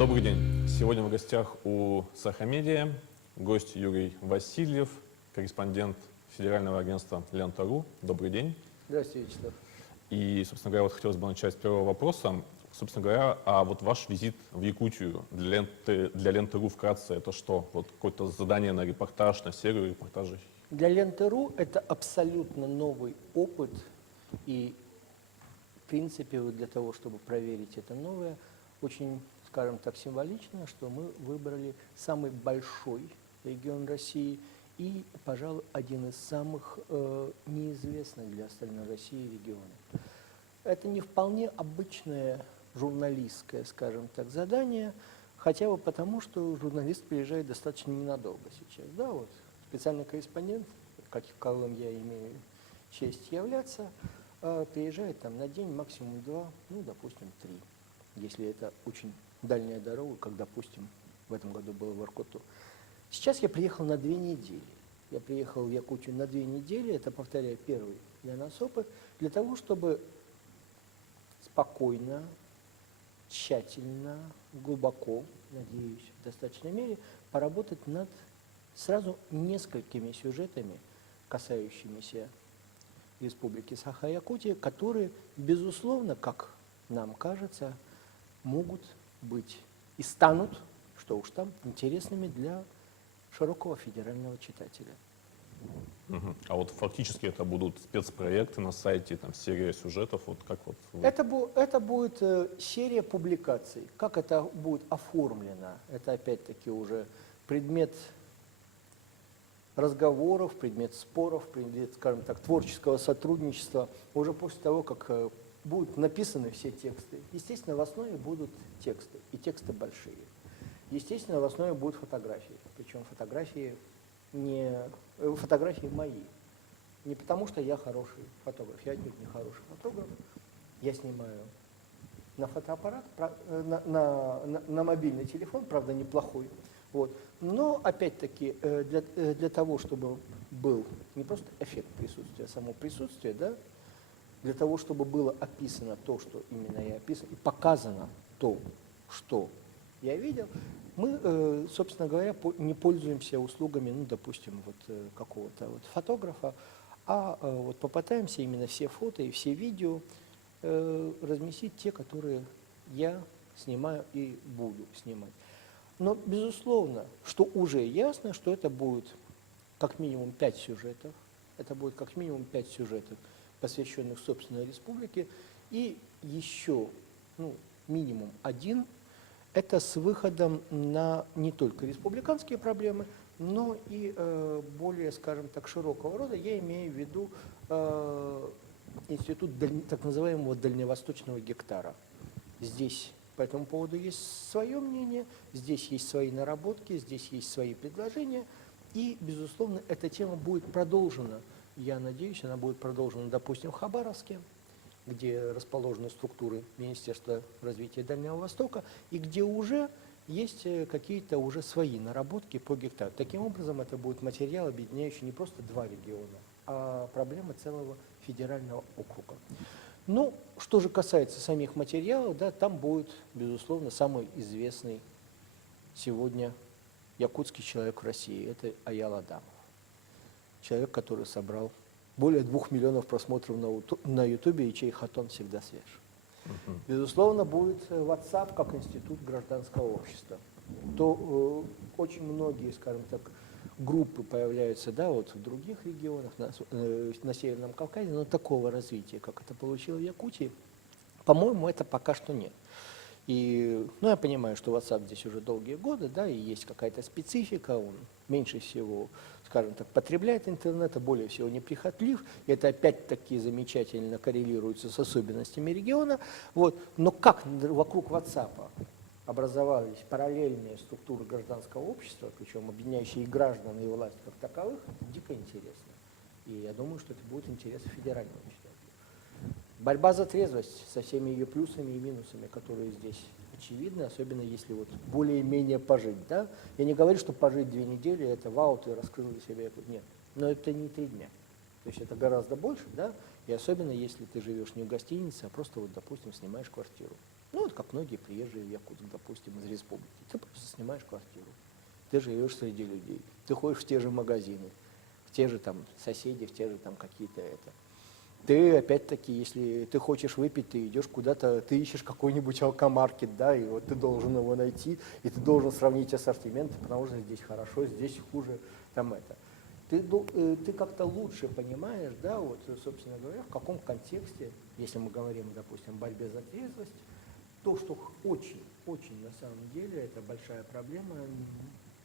Добрый день. Сегодня в гостях у Сахамедиа гость Юрий Васильев, корреспондент Федерального агентства «Лента.ру». Добрый день. Здравствуйте, Вячеслав. И, собственно говоря, вот хотелось бы начать с первого вопроса. Собственно говоря, а вот ваш визит в Якутию для Ленты.ру вкратце это что? Вот какое-то задание на репортаж, на серию репортажей? Для Ленты.ру это абсолютно новый опыт, и в принципе для того, чтобы проверить это новое, очень, скажем так, символично, что мы выбрали самый большой регион России и, пожалуй, один из самых неизвестных для остальной России регионов. Это не вполне обычное журналистское, скажем так, задание, хотя бы потому, что журналист приезжает достаточно ненадолго сейчас. Да, вот специальный корреспондент, каковым я имею честь являться, приезжает там на день, максимум 2, ну, допустим, 3, если это очень дальняя дорога, как, допустим, в этом году было в Воркуту. Сейчас я приехал на 2 недели. Я приехал в Якутию на 2 недели, это, повторяю, первый для нас опыт, для того, чтобы спокойно, тщательно, глубоко, надеюсь, в достаточной мере, поработать над сразу несколькими сюжетами, касающимися Республики Саха-Якутия, которые, безусловно, как нам кажется, могут быть и станут, что уж там, интересными для широкого федерального читателя. А вот фактически это будут спецпроекты на сайте, там серия сюжетов, вот как вот? Это будет серия публикаций. Как это будет оформлено, это опять-таки уже предмет разговоров, предмет споров, предмет, скажем так, творческого сотрудничества уже после того, как будут написаны все тексты. Естественно, в основе будут тексты, и тексты большие. Естественно, в основе будут фотографии, причем фотографии мои. Не потому, что я хороший фотограф, я отнюдь не хороший фотограф. Я снимаю на фотоаппарат, на мобильный телефон, правда, неплохой. Вот. Но, опять-таки, для того, чтобы был не просто эффект присутствия, а само присутствие, да, для того, чтобы было описано то, что именно я описываю, и показано то, что я видел, мы, собственно говоря, не пользуемся услугами, ну, допустим, вот какого-то вот фотографа, а вот попытаемся именно все фото и все видео разместить те, которые я снимаю и буду снимать. Но, безусловно, что уже ясно, что это будет как минимум 5 сюжетов, посвященных собственной республике, и еще, ну, минимум 1, это с выходом на не только республиканские проблемы, но и более, скажем так, широкого рода. Я имею в виду институт так называемого дальневосточного гектара. Здесь по этому поводу есть свое мнение, здесь есть свои наработки, здесь есть свои предложения, и, безусловно, эта тема будет продолжена. Я надеюсь, она будет продолжена, допустим, в Хабаровске, где расположены структуры Министерства развития Дальнего Востока, и где уже есть какие-то уже свои наработки по гектару. Таким образом, это будет материал, объединяющий не просто 2 региона, а проблемы целого федерального округа. Ну, что же касается самих материалов, да, там будет, безусловно, самый известный сегодня якутский человек в России. Это Аял Адамов. Человек, который собрал более 2 миллионов просмотров на Ютубе, и чей хатон всегда свеж. Безусловно, будет WhatsApp как институт гражданского общества. То очень многие, скажем так, группы появляются, да, вот в других регионах, на Северном Кавказе, но такого развития, как это получило в Якутии, по-моему, это пока что нет. И, ну, я понимаю, что WhatsApp здесь уже долгие годы, да, и есть какая-то специфика, он меньше всего, скажем так, потребляет интернет, а более всего неприхотлив, и это опять-таки замечательно коррелируется с особенностями региона, вот. Но как вокруг WhatsApp образовались параллельные структуры гражданского общества, причем объединяющие и граждан, и власть как таковых, дико интересно. И я думаю, что это будет интерес федерального общества. Борьба за трезвость со всеми ее плюсами и минусами, которые здесь очевидны, особенно если вот более-менее пожить. Да? Я не говорю, что пожить 2 недели, это вау, ты раскрыл для себя. Нет, но это не 3 дня. То есть это гораздо больше, да? И особенно, если ты живешь не в гостинице, а просто, вот, допустим, снимаешь квартиру. Ну, вот как многие приезжие в Якутск, допустим, из республики. Ты просто снимаешь квартиру. Ты живешь среди людей. Ты ходишь в те же магазины, в те же там соседи, в те же там какие-то это. Ты, опять-таки, если ты хочешь выпить, ты идешь куда-то, ты ищешь какой-нибудь алкомаркет, да, и вот ты должен его найти, и ты должен сравнить ассортименты, потому что здесь хорошо, здесь хуже, там это. Ты как-то лучше понимаешь, да, вот, собственно говоря, в каком контексте, если мы говорим, допустим, о борьбе за трезвость, то, что очень на самом деле, это большая проблема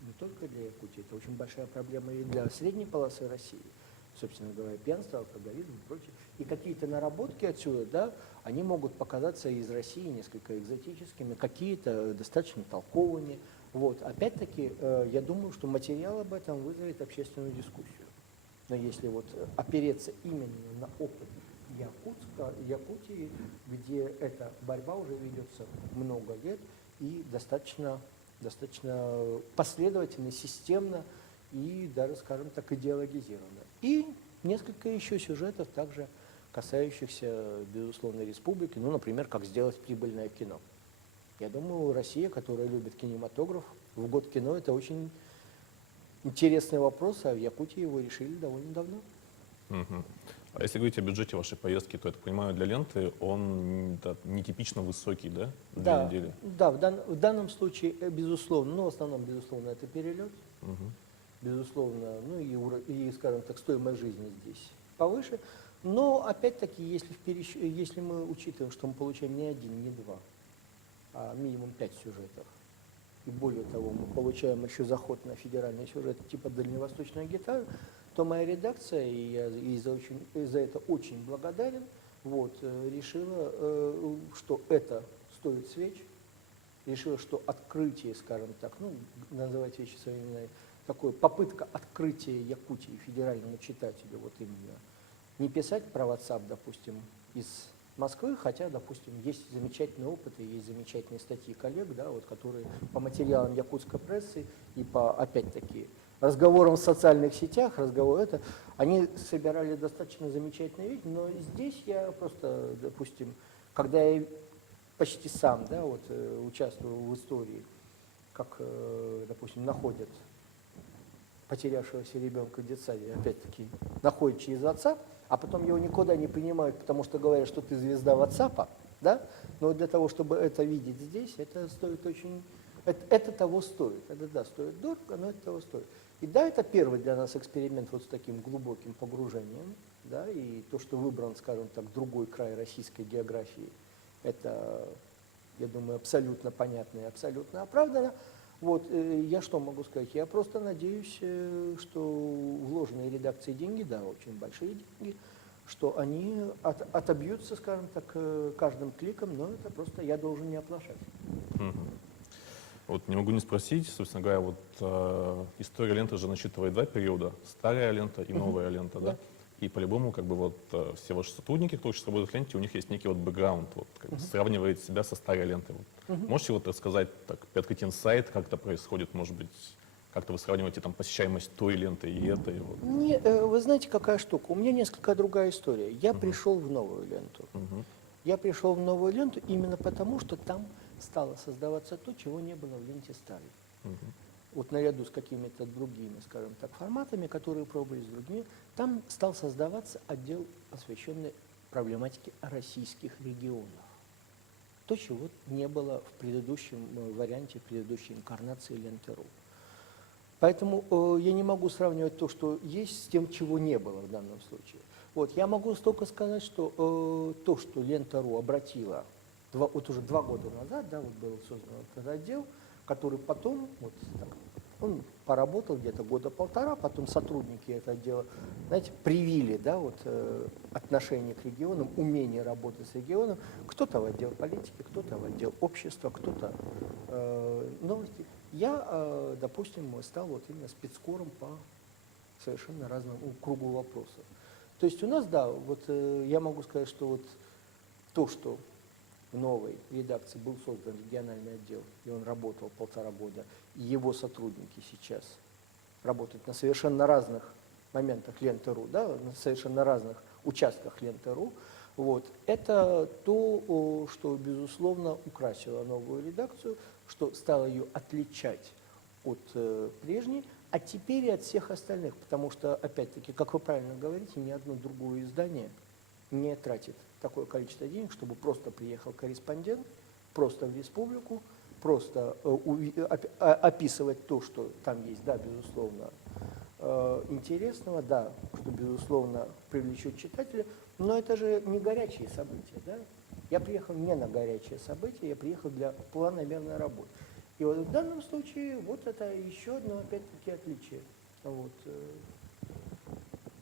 не только для Якутии, это очень большая проблема и для средней полосы России. Собственно говоря, пьянство, алкоголизм и прочее. И какие-то наработки отсюда, да, они могут показаться из России несколько экзотическими, какие-то достаточно толковыми. Вот. Опять-таки, я думаю, что материал об этом вызовет общественную дискуссию. Но если вот опереться именно на опыт Якутии, где эта борьба уже ведется много лет и достаточно последовательно, системно и даже, скажем так, идеологизировано. И несколько еще сюжетов, также касающихся, безусловно, республики, ну, например, как сделать прибыльное кино. Я думаю, Россия, которая любит кинематограф, в год кино — это очень интересный вопрос, а в Якутии его решили довольно давно. Мгм. А если говорить о бюджете вашей поездки, то, я так понимаю, для ленты он нетипично высокий, да? Две Да, недели. да, в данном случае, безусловно, ну, в основном, безусловно, это перелет, Мгм. безусловно, ну и, скажем так, стоимость жизни здесь повыше. Но, опять-таки, если мы учитываем, что мы получаем не один, не два, а минимум 5 сюжетов, и более того, мы получаем еще заход на федеральный сюжет типа «Дальневосточная гитара», то моя редакция, и я за это очень благодарен, вот, решила, что это стоит свеч, решила, что открытие, скажем так, ну, называть вещи своими именами, такое попытка открытия Якутии федеральному читателю, вот именно, не писать про WhatsApp, допустим, из Москвы, хотя, допустим, есть замечательные опыты, есть замечательные статьи коллег, да, вот, которые по материалам якутской прессы и по, опять-таки, разговорам в социальных сетях, они собирали достаточно замечательные вещи, но здесь я просто, допустим, когда я почти сам, да, вот, участвую в истории, как, допустим, находят потерявшегося ребенка в детсаде, опять-таки, находят через WhatsApp, а потом его никуда не принимают, потому что говорят, что ты звезда WhatsApp, да? Но для того, чтобы это видеть здесь, это стоит очень... Это того стоит. Это, да, стоит дорого, но это того стоит. И да, это первый для нас эксперимент вот с таким глубоким погружением, да, и то, что выбран, скажем так, другой край российской географии, это, я думаю, абсолютно понятно и абсолютно оправдано. Вот, я что могу сказать? Я просто надеюсь, что вложенные редакции деньги, да, очень большие деньги, что они отобьются, скажем так, каждым кликом, но это просто я должен не оплошать. Мгм. Вот не могу не спросить, собственно говоря, вот история ленты же насчитывает два периода: старая лента и новая лента, да? Да. И по-любому, как бы вот все ваши сотрудники, кто сейчас работает в ленте, у них есть некий вот бэкграунд, вот, как бы сравнивает себя со старой лентой. Вот. Можете вот рассказать, так, приоткрыть инсайт, как это происходит, может быть, как-то вы сравниваете там посещаемость той ленты и этой? Вот. Вы знаете, какая штука? У меня несколько другая история. Я пришел в новую ленту. Мгм. Я пришел в новую ленту именно потому, что там стало создаваться то, чего не было в ленте старой. Мгм. Вот наряду с какими-то другими, скажем так, форматами, которые пробовались с другими, там стал создаваться отдел, посвященный проблематике российских регионов. То, чего не было в предыдущем варианте, в предыдущей инкарнации Ленты.ру. Поэтому я не могу сравнивать то, что есть, с тем, чего не было в данном случае. Вот, я могу только сказать, что то, что Лента.ру обратила вот уже 2 года назад, да, вот был создан этот отдел, который потом, вот так, он поработал где-то года полтора, потом сотрудники этого отдела, знаете, привили, да, вот, отношение к регионам, умение работать с регионом, кто-то в отдел политики, кто-то в отдел общества, кто-то новости. Я, допустим, стал вот именно спецкором по совершенно разному кругу вопросов. То есть у нас, да, вот я могу сказать, что вот то, что в новой редакции был создан региональный отдел, и он работал 1,5 года, и его сотрудники сейчас работают на совершенно разных моментах Ленты.ру, да, на совершенно разных участках Ленты.ру. Вот. Это то, что, безусловно, украсило новую редакцию, что стало ее отличать от прежней, а теперь и от всех остальных, потому что, опять-таки, как вы правильно говорите, ни одно другое издание не тратит такое количество денег, чтобы просто приехал корреспондент, просто в республику, просто описывать то, что там есть, да, безусловно, интересного, да, что, безусловно, привлечет читателя, но это же не горячие события, да? Я приехал не на горячее событие, я приехал для планомерной работы. И вот в данном случае вот это еще одно, опять-таки, отличие. Вот.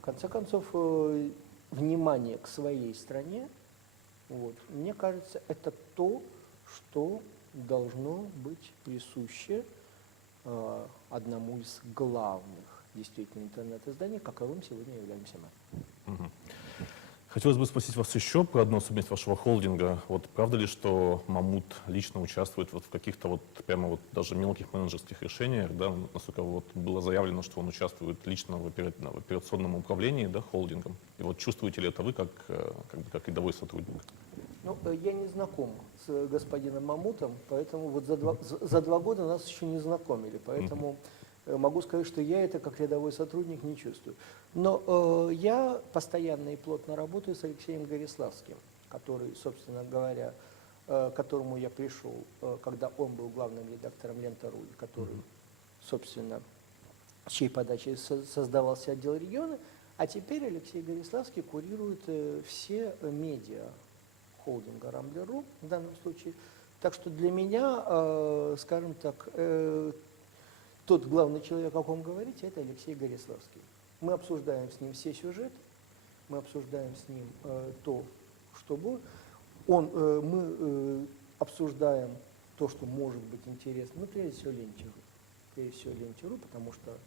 В конце концов, внимание к своей стране, вот, мне кажется, это то, что должно быть присуще одному из главных действительно интернет-изданий, каковым сегодня являемся мы. Хотелось бы спросить вас еще про одну особенность вашего холдинга. Вот правда ли, что Мамут лично участвует вот в каких-то вот прямо вот даже мелких менеджерских решениях, да, насколько вот было заявлено, что он участвует лично в операционном управлении, да, холдингом. И вот чувствуете ли это вы как как рядовой сотрудник? Ну, я не знаком с господином Мамутом, поэтому вот за 2 года нас еще не знакомили, поэтому могу сказать, что я это как рядовой сотрудник не чувствую. Но я постоянно и плотно работаю с Алексеем Гориславским, который, собственно говоря, к которому я пришел, когда он был главным редактором Ленты.ру, который, собственно, с чьей подачи создавался отдел региона, а теперь Алексей Гориславский курирует все медиа холдинга Рамблер.ру в данном случае. Так что для меня, скажем так, тот главный человек, о ком говорите, это Алексей Гориславский. Мы обсуждаем с ним все сюжеты, мы обсуждаем с ним то, что будет. Мы обсуждаем то, что может быть интересно, ну, прежде всего, Ленте.ру, потому что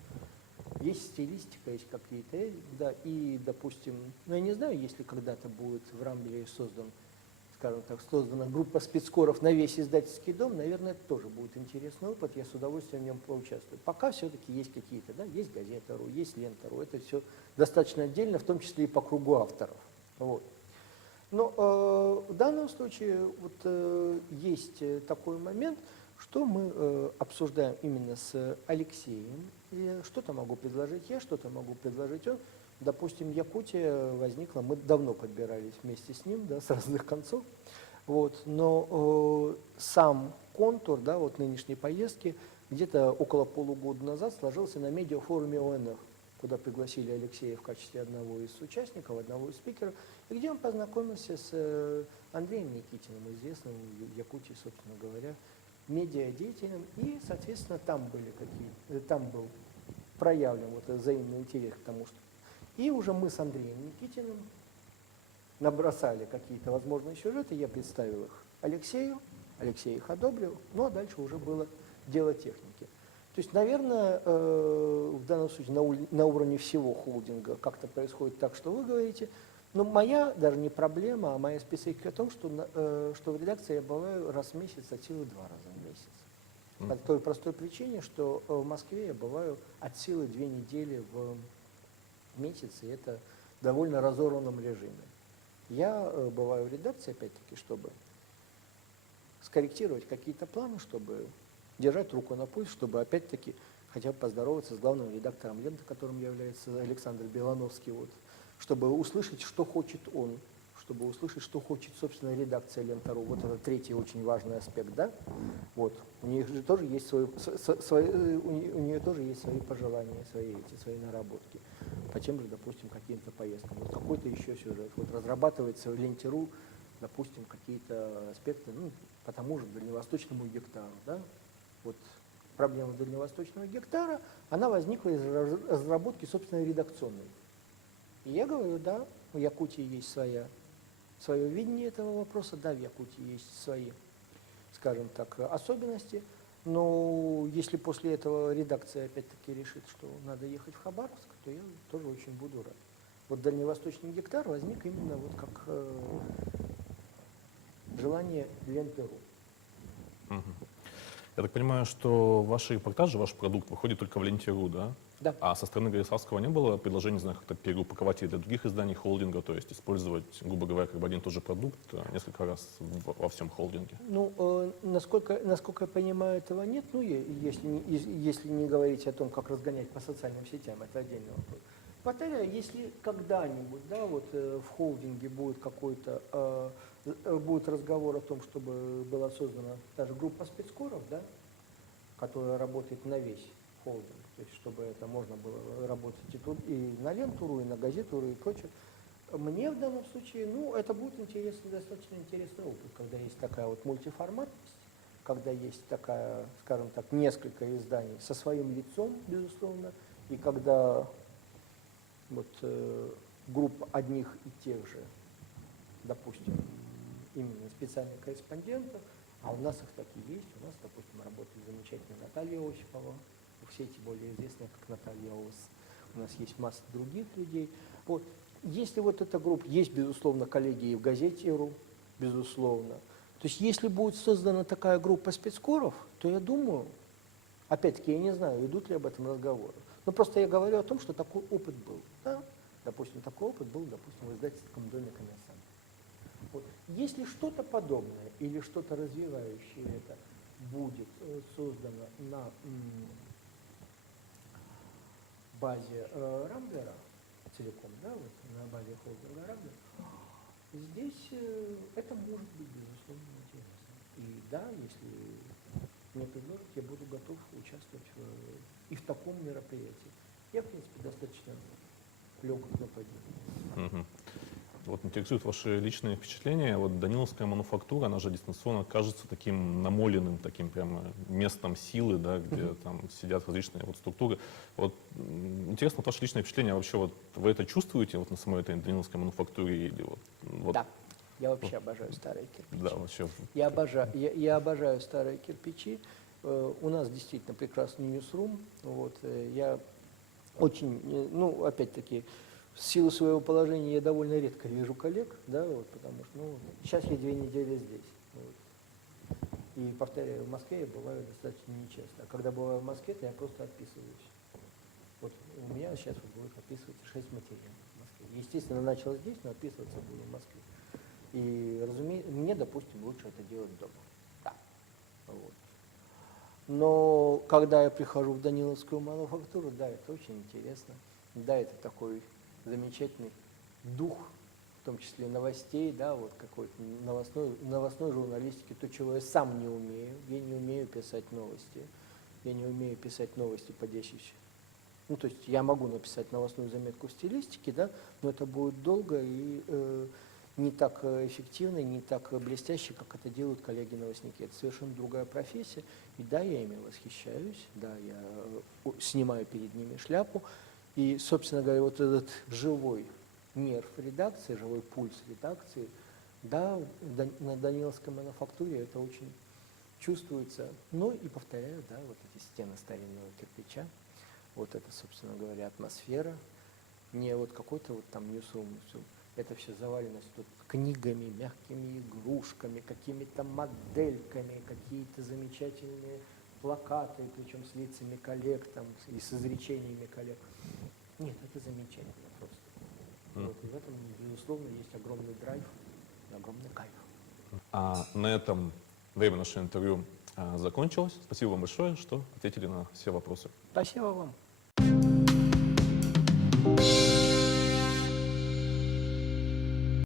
есть стилистика, есть какие-то, да, и, допустим, ну, я не знаю, если когда-то будет в Рамблере создана группа спецкоров на весь издательский дом, наверное, это тоже будет интересный опыт, я с удовольствием в нем поучаствую. Пока все-таки есть какие-то, да, есть Газета.ру, есть Лента.ру, это все достаточно отдельно, в том числе и по кругу авторов. Вот. Но в данном случае вот, есть такой момент, что мы обсуждаем именно с Алексеем. И что-то могу предложить я, что-то могу предложить он. Допустим, Якутия возникла, мы давно подбирались вместе с ним, да, с разных концов, вот, но сам контур, да, вот нынешней поездки где-то около полугода назад сложился на медиафоруме ОНР, куда пригласили Алексея в качестве одного из участников, одного из спикеров, и где он познакомился с Андреем Никитиным, известным в Якутии, собственно говоря, медиадеятелем, и, соответственно, там был проявлен вот взаимный интерес к тому, что и уже мы с Андреем Никитиным набросали какие-то возможные сюжеты, я представил их Алексею, Алексей их одобрил, ну а дальше уже было дело техники. То есть, наверное, в данном случае на уровне всего холдинга как-то происходит так, что вы говорите, но моя даже не проблема, а моя специфика в том, что в редакции я бываю раз в месяц, от силы 2 раза в месяц. По той простой причине, что в Москве я бываю от силы 2 недели в месяц, и это в довольно разорванном режиме. Я бываю в редакции, опять-таки, чтобы скорректировать какие-то планы, чтобы держать руку на пульс, чтобы, опять-таки, хотя бы поздороваться с главным редактором Ленты, которым является Александр Белановский, вот, чтобы услышать, что хочет он, чтобы услышать, что хочет, собственно, редакция Ленты.ру. Вот это третий очень важный аспект, да? Вот. У нее же тоже есть свои пожелания, свои наработки. По тем же, допустим, каким-то поездкам. Вот какой-то еще сюжет. Вот разрабатывается в Ленте.ру, допустим, какие-то аспекты, ну, по тому же дальневосточному гектару, да? Вот проблема дальневосточного гектара, она возникла из разработки, собственно, редакционной. И я говорю, да, в Якутии есть свое видение этого вопроса, да, в Якутии есть свои, скажем так, особенности, но если после этого редакция опять-таки решит, что надо ехать в Хабаровск, то я тоже очень буду рад. Вот дальневосточный гектар возник именно вот как желание Ленты.ру. Я так понимаю, что ваши репортажи, ваш продукт выходит только в ленте.ру, да? Да. А со стороны Гориславского не было предложения, не знаю, как-то переупаковать и для других изданий холдинга, то есть использовать, грубо говоря, как бы один и тот же продукт несколько раз во всем холдинге? Ну, насколько я понимаю, этого нет. Ну, если не говорить о том, как разгонять по социальным сетям, это отдельный вопрос. Повторяю, если когда-нибудь, да, вот в холдинге будет будет разговор о том, чтобы была создана даже группа спецкоров, да, которая работает на весь холдинг, то есть чтобы это можно было работать и на Ленту.ру, и на Газету.ру, и прочее. Мне в данном случае, ну, это будет достаточно интересный опыт, когда есть такая вот мультиформатность, когда есть такая, скажем так, несколько изданий со своим лицом, безусловно, и когда вот группа одних и тех же, допустим, именно специальных корреспондентов, а у нас их такие есть, у нас, допустим, работает замечательная Наталья Осипова, в сети более известная как Наталья Ос, у нас есть масса других людей. Вот. Если вот эта группа, есть, безусловно, коллеги и в газете.ру, безусловно. То есть если будет создана такая группа спецкоров, то я думаю, опять-таки, я не знаю, идут ли об этом разговоры. Но просто я говорю о том, что такой опыт был. Да? Допустим, такой опыт был, допустим, в издательском доме «Коммерсант». Вот. Если что-то подобное или что-то развивающее это будет создано на базе Рамблера целиком, да, вот, на базе холдинга Рамблер, здесь это может быть, безусловно, интересно. И да, если мне предложат, я буду готов участвовать и в таком мероприятии. Я, в принципе, достаточно легок на подъем. Мгм. Вот интересуют ваши личные впечатления. Вот Даниловская мануфактура, она же дистанционно кажется таким намоленным, таким прямо местом силы, да, где там сидят различные вот структуры. Вот интересно, вот ваше личное впечатление, вообще вот вы это чувствуете вот на самой этой Даниловской мануфактуре или вот? Да, я вообще обожаю старые кирпичи. Да, вообще. Я обожаю старые кирпичи. У нас действительно прекрасный ньюсрум. Вот, я очень, ну, опять-таки, в силу своего положения я довольно редко вижу коллег, да, вот, потому что, ну, сейчас я 2 недели здесь. Вот. И, повторяю, в Москве я бываю достаточно нечасто. А когда бываю в Москве, то я просто отписываюсь. Вот у меня сейчас вот будет отписываться 6 материалов в Москве. Естественно, начал здесь, но отписываться буду в Москве. И, разумеется, мне, допустим, лучше это делать дома. Да. Вот. Но когда я прихожу в Даниловскую мануфактуру, да, это очень интересно. Да, это такой замечательный дух, в том числе новостей, да, вот какой-то новостной журналистики, то, чего я сам не умею. Я не умею писать новости. Я не умею писать новости, подящиеся. Ну, то есть я могу написать новостную заметку в стилистике, да, но это будет долго и не так эффективно, не так блестяще, как это делают коллеги-новостники. Это совершенно другая профессия. И да, я ими восхищаюсь, да, я снимаю перед ними шляпу. И, собственно говоря, вот этот живой нерв редакции, живой пульс редакции, да, на Даниловской мануфактуре это очень чувствуется. Ну и повторяю, да, вот эти стены старинного кирпича, вот это, собственно говоря, атмосфера, не вот какой-то вот там ньюсрум, это все завалено тут книгами, мягкими игрушками, какими-то модельками, какие-то замечательные плакаты, причем с лицами коллег там, и с изречениями коллег. Нет, это замечательно просто. Вот, и в этом, безусловно, есть огромный драйв, огромный кайф. А на этом время нашего интервью закончилось. Спасибо вам большое, что ответили на все вопросы. Спасибо вам.